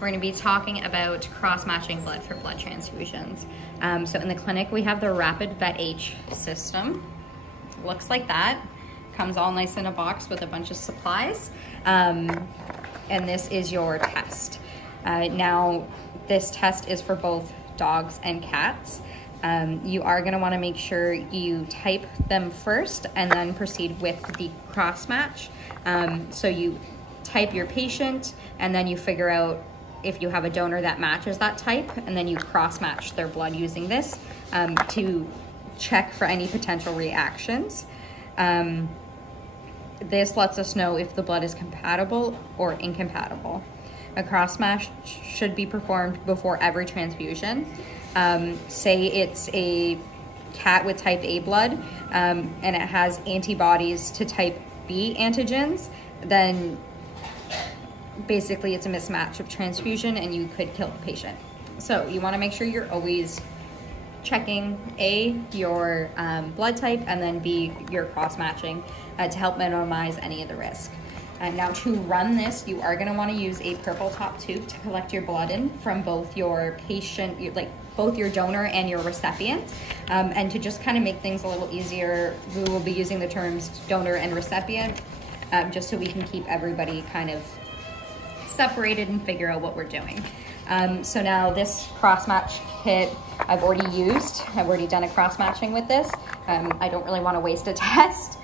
we're gonna be talking about cross-matching blood for blood transfusions. So in the clinic, we have the Rapid Vet-H system. Looks like that. Comes all nice in a box with a bunch of supplies. And this is your test. Now, this test is for both dogs and cats. You are gonna wanna make sure you type them first and then proceed with the cross-match. So you type your patient and then you figure out if you have a donor that matches that type, and then you cross-match their blood using this to check for any potential reactions. This lets us know if the blood is compatible or incompatible. A cross-match should be performed before every transfusion. Say it's a cat with type A blood and it has antibodies to type B antigens, then basically it's a mismatch of transfusion and you could kill the patient. So you want to make sure you're always checking A, your blood type, and then B, your cross-matching to help minimize any of the risk. Now to run this, you are going to want to use a purple top tube to collect your blood in from both your patient, both your donor and your recipient. And to just kind of make things a little easier, we will be using the terms donor and recipient just so we can keep everybody kind of separated and figure out what we're doing. So now this cross-match kit I've already used. I've already done a cross-matching with this. I don't really want to waste a test.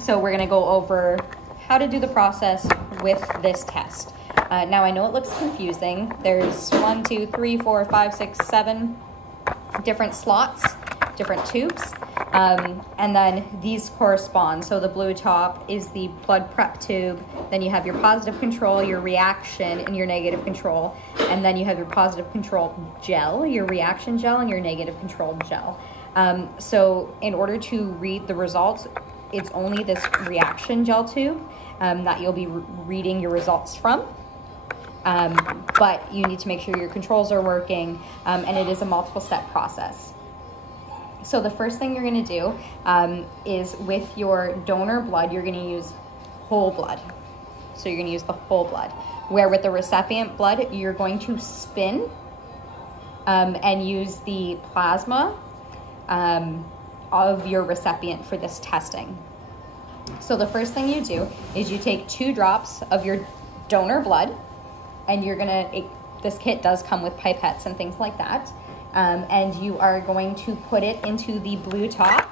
So we're going to go over how to do the process with this test. Now I know it looks confusing. There's 1, 2, 3, 4, 5, 6, 7 different slots, different tubes. And then these correspond. So the blue top is the blood prep tube. Then you have your positive control, your reaction, and your negative control. And then you have your positive control gel, your reaction gel, and your negative control gel. So in order to read the results, it's only this reaction gel tube that you'll be reading your results from. But you need to make sure your controls are working, and it is a multiple step process. So the first thing you're gonna do is with your donor blood, you're gonna use whole blood. So you're gonna use the whole blood. Where with the recipient blood, you're going to spin and use the plasma of your recipient for this testing. So the first thing you do is you take 2 drops of your donor blood, and you're gonna, this kit does come with pipettes and things like that, and you are going to put it into the blue top.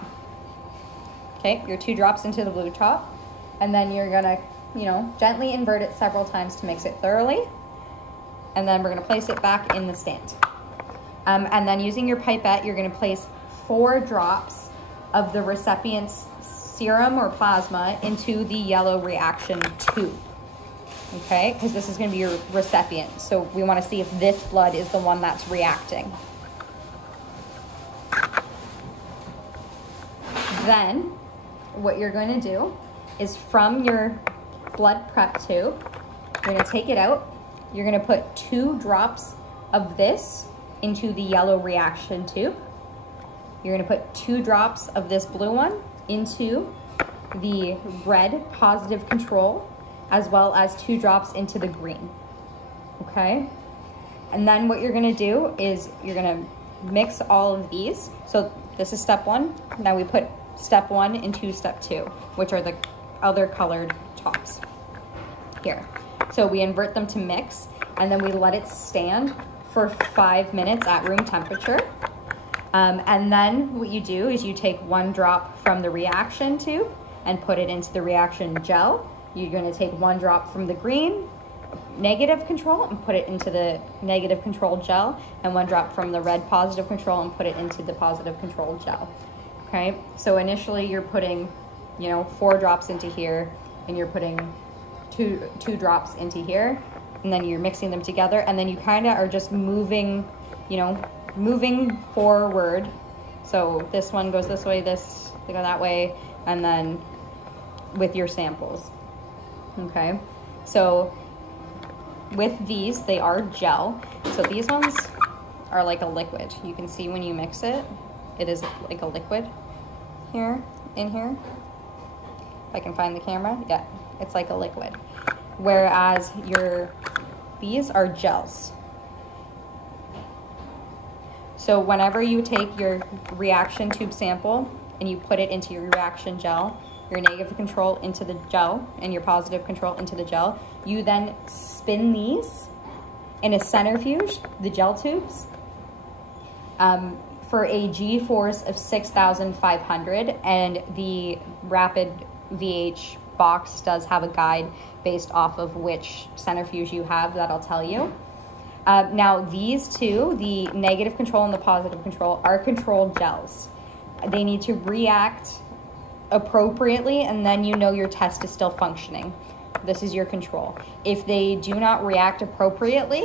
Okay, your 2 drops into the blue top, and then you're gonna, gently invert it several times to mix it thoroughly, and then we're gonna place it back in the stand. And then using your pipette, you're gonna place 4 drops of the recipient's serum or plasma into the yellow reaction tube. Okay, because this is going to be your recipient. So we want to see if this blood is the one that's reacting. Then what you're going to do is from your blood prep tube, you're going to take it out. You're going to put 2 drops of this into the yellow reaction tube. You're going to put 2 drops of this blue one into the red positive control, as well as 2 drops into the green. Okay, and then what you're gonna do is you're gonna mix all of these. So this is step 1. Now we put step 1 into step 2, which are the other colored tops here. So we invert them to mix, and then we let it stand for 5 minutes at room temperature. And then what you do is you take 1 drop from the reaction tube and put it into the reaction gel. You're going to take 1 drop from the green negative control and put it into the negative control gel, and 1 drop from the red positive control and put it into the positive control gel. Okay, so initially you're putting, 4 drops into here, and you're putting two drops into here, and then you're mixing them together, and then you kind of are just moving, moving forward. So this one goes this way, this they go that way, and then with your samples. Okay, so with these, they are gel. So these ones are like a liquid. You can see when you mix it, it is like a liquid here, in here. If I can find the camera, yeah, it's like a liquid. Whereas your These are gels. So whenever you take your reaction tube sample and you put it into your reaction gel, your negative control into the gel and your positive control into the gel, you then spin these in a centrifuge, the gel tubes, for a G force of 6,500, and the Rapid VH box does have a guide based off of which centrifuge you have that I'll tell you. Now these two, the negative control and the positive control, are controlled gels. They need to react appropriately, and then you know your test is still functioning. This is your control. If they do not react appropriately,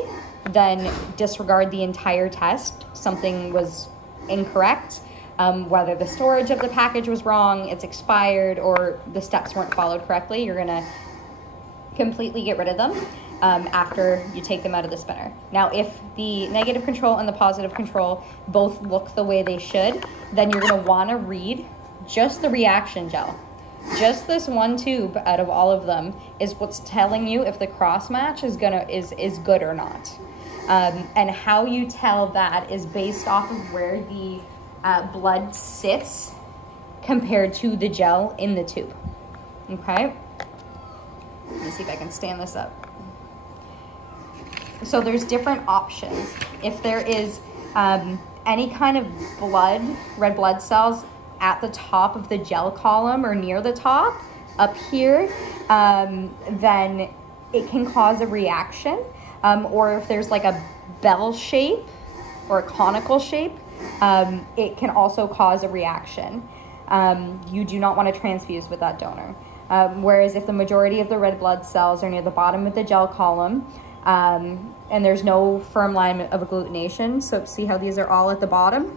then disregard the entire test. Something was incorrect, whether the storage of the package was wrong, it's expired, or the steps weren't followed correctly. You're gonna completely get rid of them after you take them out of the spinner. Now, if the negative control and the positive control both look the way they should, then you're gonna wanna read just the reaction gel. Just this one tube out of all of them is what's telling you if the cross match is good or not. And how you tell that is based off of where the blood sits compared to the gel in the tube. Okay? Let me see if I can stand this up. So there's different options. If there is any kind of blood, red blood cells at the top of the gel column or near the top, up here, then it can cause a reaction. Or if there's like a bell shape or a conical shape, it can also cause a reaction. You do not want to transfuse with that donor. Whereas if the majority of the red blood cells are near the bottom of the gel column, and there's no firm line of agglutination, so see how these are all at the bottom?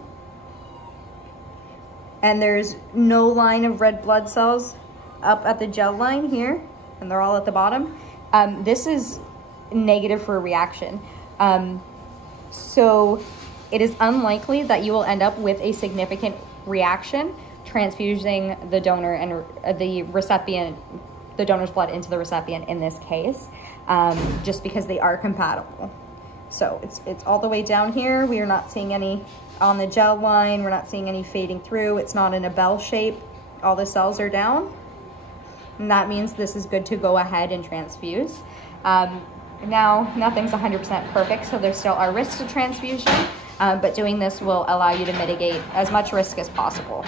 And there's no line of red blood cells up at the gel line here, and they're all at the bottom. This is negative for a reaction. So it is unlikely that you will end up with a significant reaction transfusing the donor and the recipient, the donor's blood into the recipient in this case, just because they are compatible. So it's all the way down here. We are not seeing any on the gel line. We're not seeing any fading through. It's not in a bell shape. All the cells are down. And that means this is good to go ahead and transfuse. Now, nothing's 100% perfect, so there still are risks to transfusion, but doing this will allow you to mitigate as much risk as possible.